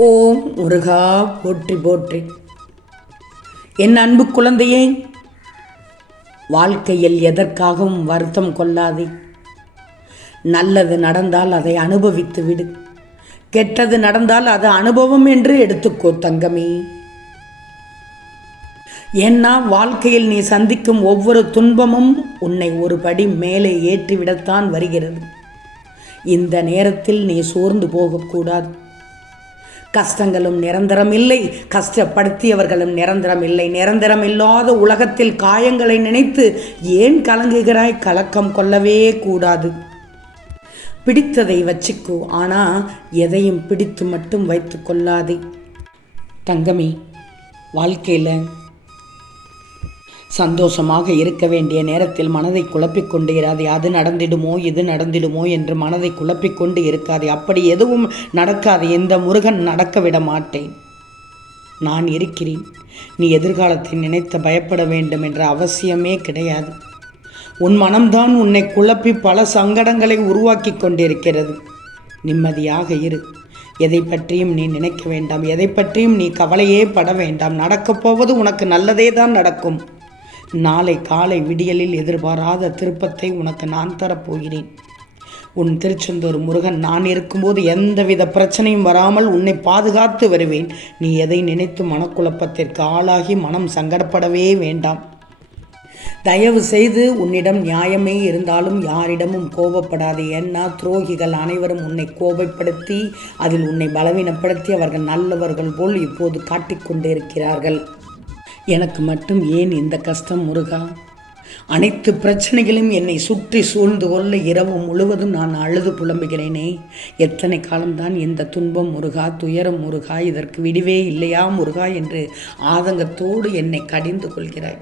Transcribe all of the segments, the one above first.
ஓம் முருகா போற்றி போற்றி. என் அன்பு குழந்தையே, வாழ்க்கையில் எதற்காகவும் வருத்தம் கொள்ளாதே. நல்லது நடந்தால் அதை அனுபவித்து விடு, கெட்டது நடந்தால் அது அனுபவம் என்று எடுத்துக்கோ தங்கமே. ஏன்னா வாழ்க்கையில் நீ சந்திக்கும் ஒவ்வொரு துன்பமும் உன்னை ஒரு படி மேலே ஏற்றிவிடத்தான் வருகிறது. இந்த நேரத்தில் நீ சோர்ந்து போகக்கூடாது. கஷ்டங்களும் நிரந்தரம் இல்லை, கஷ்டப்படுத்தியவர்களும் நிரந்தரம் இல்லை. நிரந்தரம் இல்லாத உலகத்தில் காயங்களை நினைத்து ஏன் கலங்குகிறாய்? கலக்கம் கொள்ளவே கூடாது. பிடித்ததை வச்சுக்கோ, ஆனால் எதையும் பிடித்து மட்டும் வைத்து கொள்ளாதே தங்கமே. வாழ்க்கையில் சந்தோஷமாக இருக்க வேண்டிய நேரத்தில் மனதை குழப்பிக்கொண்டு இராதே. அது நடந்திடுமோ இது நடந்திடுமோ என்று மனதை குழப்பிக்கொண்டு இருக்காதே. அப்படி எதுவும் நடக்காது. இந்த முருகன் நடக்க விட மாட்டேன். நான் இருக்கிறேன். நீ எதிர்காலத்தை நினைத்து பயப்பட வேண்டும் என்ற அவசியமே கிடையாது. உன் மனம்தான் உன்னை குழப்பி பல சங்கடங்களை உருவாக்கி கொண்டிருக்கிறது. நிம்மதியாக இரு. எதை பற்றியும் நீ நினைக்க வேண்டாம். எதை பற்றியும் நீ கவலையே பட வேண்டாம். நடக்கப் போவது உனக்கு நல்லதே தான் நடக்கும். நாளை காலை விடியலில் எதிர்பாராத திருப்பத்தை உனக்கு நான் தரப்போகிறேன். உன் திருச்செந்தூர் முருகன் நான் இருக்கும்போது எந்தவித பிரச்சனையும் வராமல் உன்னை பாதுகாத்து வருவேன். நீ எதை நினைத்து மனக்குழப்பத்திற்கு ஆளாகி மனம் சங்கடப்படவே வேண்டாம். தயவு செய்து உன்னிடம் நியாயமே இருந்தாலும் யாரிடமும் கோபப்படாது. ஏன்னா துரோகிகள் அனைவரும் உன்னை கோபப்படுத்தி அதில் உன்னை பலவீனப்படுத்தி அவர்கள் நல்லவர்கள் போல் இப்போது காட்டிக்கொண்டு இருக்கிறார்கள். எனக்கு மட்டும் ஏன் இந்த கஷ்டம் முருகா? அனைத்து பிரச்சனைகளும் என்னை சுற்றி சூழ்ந்து கொள்ள இரவு முழுவதும் நான் அழுது புலம்புகிறேனே. எத்தனை காலம்தான் இந்த துன்பம் முருகா, துயரம் முருகா, இதற்கு விடிவே இல்லையா முருகா என்று ஆதங்கத்தோடு என்னை கடிந்து கொள்கிறாய்.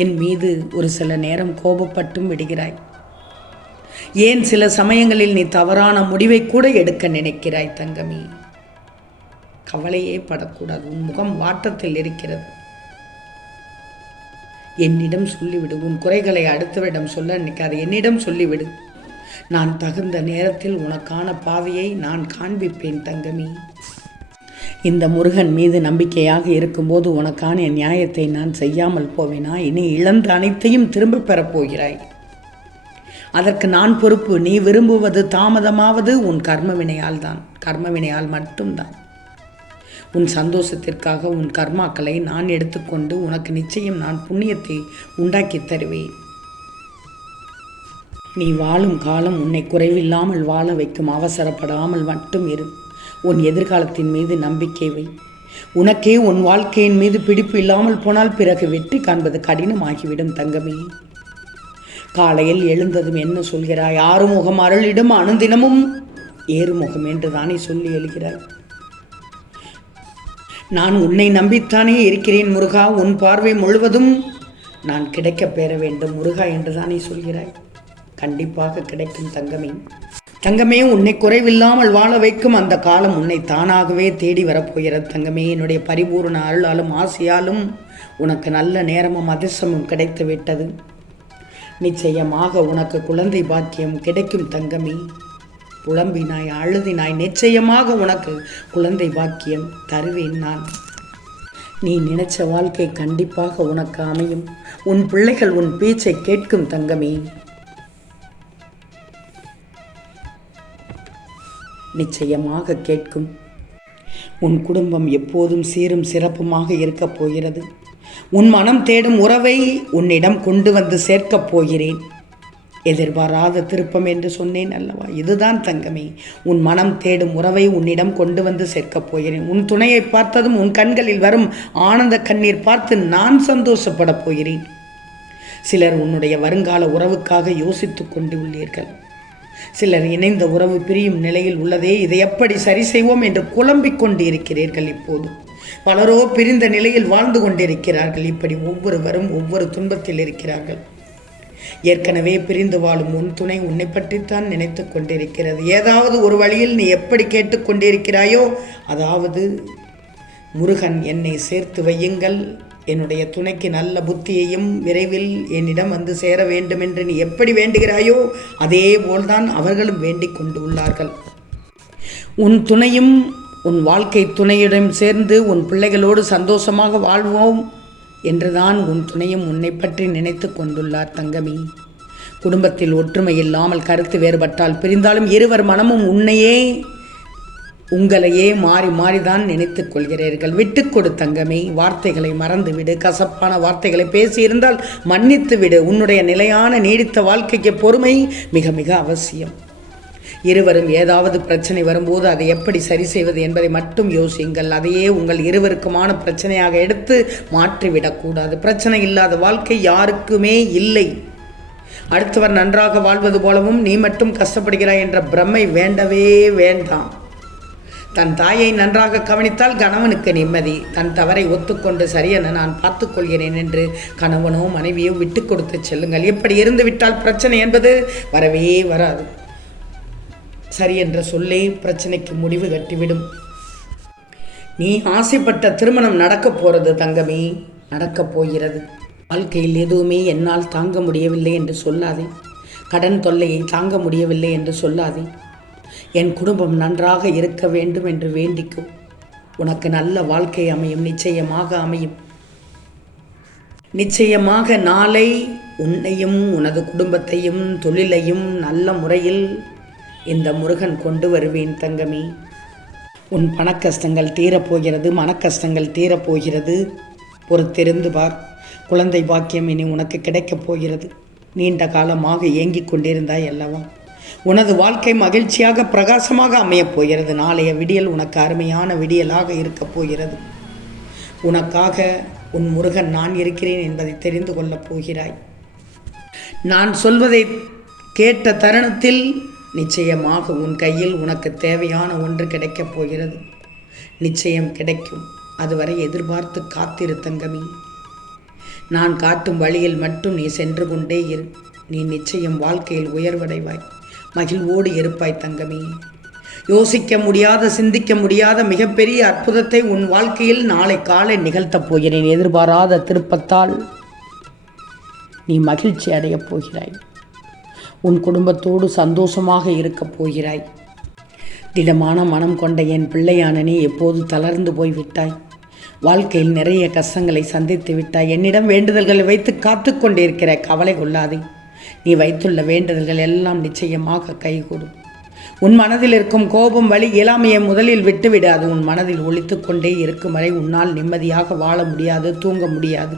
என் மீது ஒரு சில நேரம் கோபப்பட்டும் விடுகிறாய். ஏன் சில சமயங்களில் நீ தவறான முடிவை கூட எடுக்க நினைக்கிறாய் தங்கமே. கவலையே படக்கூடாது. உன் முகம் வாட்டத்தில் இருக்கிறது. என்னிடம் சொல்லிவிடு. உன் குறைகளை அடுத்தவரிடம் சொல்ல நினைக்காது. என்னிடம் சொல்லிவிடு. நான் தகுந்த நேரத்தில் உனக்கான பாதையை நான் காண்பிப்பேன் தங்கமே. இந்த முருகன் மீது நம்பிக்கையாக இருக்கும்போது உனக்கான என் நியாயத்தை நான் செய்யாமல் போவேனா? இனி இழந்த அனைத்தையும் திரும்ப பெறப்போகிறாய். அதற்கு நான் பொறுப்பு. நீ விரும்புவது தாமதமாவது உன் கர்மவினையால் தான். கர்மவினையால் மட்டும்தான். உன் சந்தோஷத்திற்காக உன் கர்மாக்களை நான் எடுத்துக்கொண்டு உனக்கு நிச்சயம் நான் புண்ணியத்தை உண்டாக்கி தருவேன். நீ வாழும் காலம் உன்னை குறைவில்லாமல் வாழ வைக்கும். அவசரப்படாமல் மட்டும் இரு. உன் எதிர்காலத்தின் மீது நம்பிக்கை வை. உனக்கே உன் வாழ்க்கையின் மீது பிடிப்பு இல்லாமல் போனால் பிறகு வெற்றி காண்பது கடினமாகிவிடும் தங்கமே. காலையில் எழுந்ததும் என்ன சொல்கிறாய்? ஆறுமுகம் அருளிடம் அனுதினமும் ஏறுமுகம் என்று தானே சொல்லி எழுகிறாய். நான் உன்னை நம்பித்தானே இருக்கிறேன் முருகா. உன் பார்வை முழுவதும் நான் கிடைக்க பெற வேண்டும் முருகா என்று தானே சொல்கிறாய். கண்டிப்பாக கிடைக்கும் தங்கமே. தங்கமே, உன்னை குறைவில்லாமல் வாழ வைக்கும் அந்த காலம் உன்னை தானாகவே தேடி வரப்போகிறது தங்கமே. என்னுடைய பரிபூர்ண அருளாலும் ஆசையாலும் உனக்கு நல்ல நேரமும் அதிர்ஷ்டமும் கிடைத்து விட்டது. நிச்சயமாக உனக்கு குழந்தை பாக்கியம் கிடைக்கும் தங்கமே. புலம்பினாய், அழுதினாய், நிச்சயமாக உனக்கு குழந்தை பாக்கியம் தருவேன் நான். நீ நினைச்ச வாழ்க்கை கண்டிப்பாக உனக்கு அமையும். உன் பிள்ளைகள் உன் பேச்சை கேட்கும் தங்கமே. நிச்சயமாக கேட்கும். உன் குடும்பம் எப்போதும் சீரும் சிறப்புமாக இருக்கப் போகிறது. உன் மனம் தேடும் உறவை உன்னிடம் கொண்டு வந்து சேர்க்கப் போகிறேன். எதிர்பாராத திருப்பம் என்று சொன்னேன் அல்லவா? இதுதான் தங்கமே. உன் மனம் தேடும் உறவை உன்னிடம் கொண்டு வந்து சேர்க்கப் போகிறேன். உன் துணையை பார்த்ததும் உன் கண்களில் வரும் ஆனந்த கண்ணீர் பார்த்து நான் சந்தோஷப்பட போகிறேன். சிலர் உன்னுடைய வருங்கால உறவுக்காக யோசித்து கொண்டு உள்ளீர்கள். சிலர் இணைந்த உறவு பிரியும் நிலையில் உள்ளதே, இதை எப்படி சரி செய்வோம் என்று குழம்பிக் கொண்டு இருக்கிறீர்கள். இப்போது பலரோ பிரிந்த நிலையில் வாழ்ந்து கொண்டிருக்கிறார்கள். இப்படி ஒவ்வொருவரும் ஒவ்வொரு துன்பத்தில் இருக்கிறார்கள். ஏற்கனவே பிரிந்து வாழும் உன் துணை உன்னை பற்றித்தான் நினைத்து கொண்டிருக்கிறது. ஏதாவது ஒரு வழியில் நீ எப்படி கேட்டுக்கொண்டிருக்கிறாயோ, அதாவது முருகன் என்னை சேர்த்து வையுங்கள், என்னுடைய துணைக்கு நல்ல புத்தியையும் விரைவில் என்னிடம் வந்து சேர வேண்டும் என்று நீ எப்படி வேண்டுகிறாயோ அதே போல்தான் அவர்களும் வேண்டிக் கொண்டு உள்ளார்கள். உன் துணையும் உன் வாழ்க்கை துணையுடன் சேர்ந்து உன் பிள்ளைகளோடு சந்தோஷமாக வாழ்வோம் என்றுதான் உன் துணையும் உன்னை பற்றி நினைத்து கொண்டுள்ளார் தங்கமி. குடும்பத்தில் ஒற்றுமை இல்லாமல் கருத்து வேறுபட்டால் பிரிந்தாலும் இருவர் மனமும் உங்களையே மாறி மாறிதான் நினைத்து கொள்கிறீர்கள். விட்டு கொடு தங்கமே, வார்த்தைகளை மறந்து விடு. கசப்பான வார்த்தைகளை பேசியிருந்தால் மன்னித்து விடு. உன்னுடைய நிலையான நீடித்த வாழ்க்கைக்கு பொறுமை மிக மிக அவசியம். இருவரும் ஏதாவது பிரச்சனை வரும்போது அதை எப்படி சரி செய்வது என்பதை மட்டும் யோசியுங்கள். அதையே உங்கள் இருவருக்குமான பிரச்சனையாக எடுத்து மாற்றிவிடக்கூடாது. பிரச்சனை இல்லாத வாழ்க்கை யாருக்குமே இல்லை. அடுத்தவர் நன்றாக வாழ்வது போலவும் நீ மட்டும் கஷ்டப்படுகிறாய் என்ற பிரமை வேண்டவே வேண்டாம். தன் தாயை நன்றாக கவனித்தால் கணவனுக்கு நிம்மதி. தன் தவறை ஒத்துக்கொண்டு சரியென நான் பார்த்துக்கொள்கிறேன் என்று கணவனோ மனைவியோ விட்டு கொடுத்து செல்லுங்கள். இப்படி இருந்து விட்டால் பிரச்சனை என்பது வரவே வராது. சரி என்ற சொல்லே பிரச்சனைக்கு முடிவு கட்டிவிடும். நீ ஆசைப்பட்ட திருமணம் நடக்கப் போகிறது தங்கமே, நடக்கப் போகிறது. வாழ்க்கையில் எதுவுமே என்னால் தாங்க முடியவில்லை என்று சொல்லாதே. கடன் தொல்லையை தாங்க முடியவில்லை என்று சொல்லாதே. என் குடும்பம் நன்றாக இருக்க வேண்டும் என்று வேண்டிக்கும். உனக்கு நல்ல வாழ்க்கை அமையும், நிச்சயமாக அமையும். நிச்சயமாக நாளை உன்னையும் உனது குடும்பத்தையும் தொழிலையும் நல்ல முறையில் இந்த முருகன் கொண்டு வருவேன் தங்கமி. உன் பணக்கஷ்டங்கள் தீரப்போகிறது, மனக்கஷ்டங்கள் தீரப்போகிறது. பொறுத்திருந்து பார். குழந்தை பாக்கியம் இனி உனக்கு கிடைக்கப் போகிறது. நீண்ட காலமாக ஏங்கிக் கொண்டிருந்தாய் அல்லவா? உனது வாழ்க்கை மகிழ்ச்சியாக பிரகாசமாக அமையப் போகிறது. நாளைய விடியல் உனக்கு அருமையான விடியலாக இருக்கப் போகிறது. உனக்காக உன் முருகன் நான் இருக்கிறேன் என்பதை தெரிந்து கொள்ளப் போகிறாய். நான் சொல்வதை கேட்ட தருணத்தில் நிச்சயமாக உன் கையில் உனக்கு தேவையான ஒன்று கிடைக்கப் போகிறது. நிச்சயம் கிடைக்கும். அதுவரை எதிர்பார்த்து காத்திரு தங்கமி. நான் காட்டும் வழியில் மட்டும் நீ சென்று கொண்டே இரு. நீ நிச்சயம் வாழ்க்கையில் உயர்வடைவாய், மகிழ்வோடு இருப்பாய் தங்கமி. யோசிக்க முடியாத, சிந்திக்க முடியாத மிகப்பெரிய அற்புதத்தை உன் வாழ்க்கையில் நாளை காலை நிகழ்த்தப் போகிறேன். எதிர்பாராத திருப்பத்தால் நீ மகிழ்ச்சி அடையப் போகிறாய். உன் குடும்பத்தோடு சந்தோஷமாக இருக்கப் போகிறாய். திடமான மனம் கொண்ட என் பிள்ளையான நீ எப்போது தளர்ந்து போய்விட்டாய். வாழ்க்கையில் நிறைய கஷ்டங்களை சந்தித்து விட்டாய். என்னிடம் வேண்டுதல்களை வைத்து காத்து கொண்டிருக்கிறாய். கவலை கொள்ளாதே. நீ வைத்துள்ள வேண்டுதல்கள் எல்லாம் நிச்சயமாக கைகூடும். உன் மனதில் இருக்கும் கோபம், வலி, இயலாமையை முதலில் விட்டுவிடு. அது உன் மனதில் ஒலித்து கொண்டே இருக்கும் வரை உன்னால் நிம்மதியாக வாழ முடியாது, தூங்க முடியாது.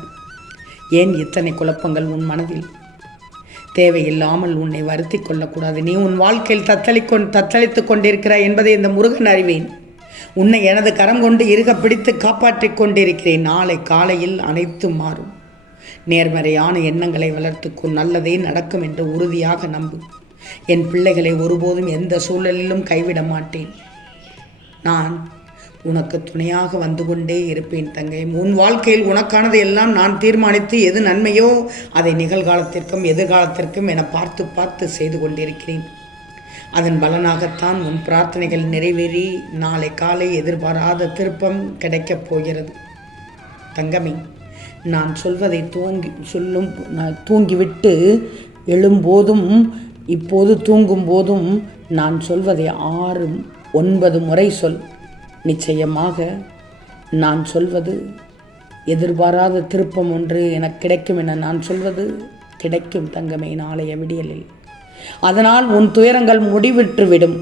ஏன் இத்தனை குழப்பங்கள் உன் மனதில்? தேவையில்லாமல் உன்னை வருத்தி கொள்ளக்கூடாது. நீ உன் வாழ்க்கையில் தத்தளித்து கொண்டிருக்கிறாய் என்பதை இந்த முருகன் அறிவேன். உன்னை எனது கரம் கொண்டு இறுக பிடித்து காப்பாற்றிக் கொண்டிருக்கிறேன். நாளை காலையில் அனைத்தும் மாறும். நேர்மறையான எண்ணங்களை வளர்த்துக்கும். நல்லதே நடக்கும் என்று உறுதியாக நம்பு. என் பிள்ளைகளை ஒருபோதும் எந்த சூழலிலும் கைவிட மாட்டேன். நான் உனக்கு துணையாக வந்து கொண்டே இருப்பேன் தங்கை. உன் வாழ்க்கையில் உனக்கானது எல்லாம் நான் தீர்மானித்து எது நன்மையோ அதை நிகழ்காலத்திற்கும் எதிர்காலத்திற்கும் என பார்த்து பார்த்து செய்து கொண்டிருக்கிறேன். அதன் பலனாகத்தான் உன் பிரார்த்தனைகள் நிறைவேறி நாளை காலை எதிர்பாராத திருப்பம் கிடைக்கப் போகிறது தங்கமி. நான் சொல்வதை தூங்கிவிட்டு எழும்போதும் இப்போது தூங்கும் போதும் நான் சொல்வதை 6-9 முறை சொல். நிச்சயமாக நான் சொல்வது எதிர்பாராத திருப்பம் ஒன்று எனக்கு கிடைக்கும் என நான் சொல்வது கிடைக்கும் தங்கமே நாளைய விடியலில். அதனால் உன் துயரங்கள் முடிவிட்டுவிடும்.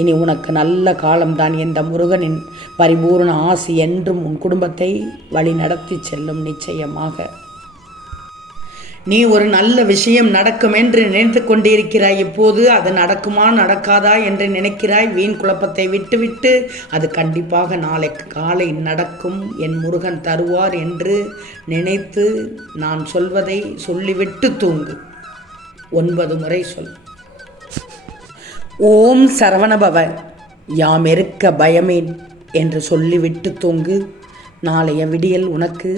இனி உனக்கு நல்ல காலம்தான். இந்த முருகனின் பரிபூர்ண ஆசி என்றும் உன் குடும்பத்தை வழி நடத்தி செல்லும். நிச்சயமாக நீ ஒரு நல்ல விஷயம் நடக்கும் என்று நினைத்து கொண்டிருக்கிறாய். இப்போது அது நடக்குமா நடக்காதா என்று நினைக்கிறாய். வீண் குழப்பத்தை விட்டுவிட்டு அது கண்டிப்பாக நாளை காலை நடக்கும். என் முருகன் தருவார் என்று நினைத்து நான் சொல்வதை சொல்லிவிட்டு தூங்கு. 9 முறை சொல். ஓம் சரவணபவ யாம் இருக்க பயமேன் என்று சொல்லிவிட்டு தூங்கு. நாளைய விடியல் உனக்கு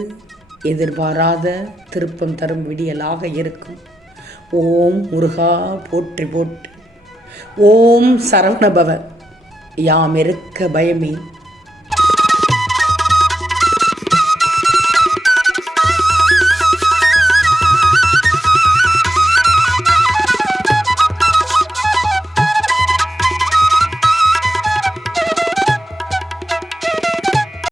எதிர்பாராத திருப்பம் தரும் விடியலாக இருக்கும். ஓம் முருகா போற்றி போற்றி. ஓம் சரவணபவ யாம் இருக்க பயமேன்.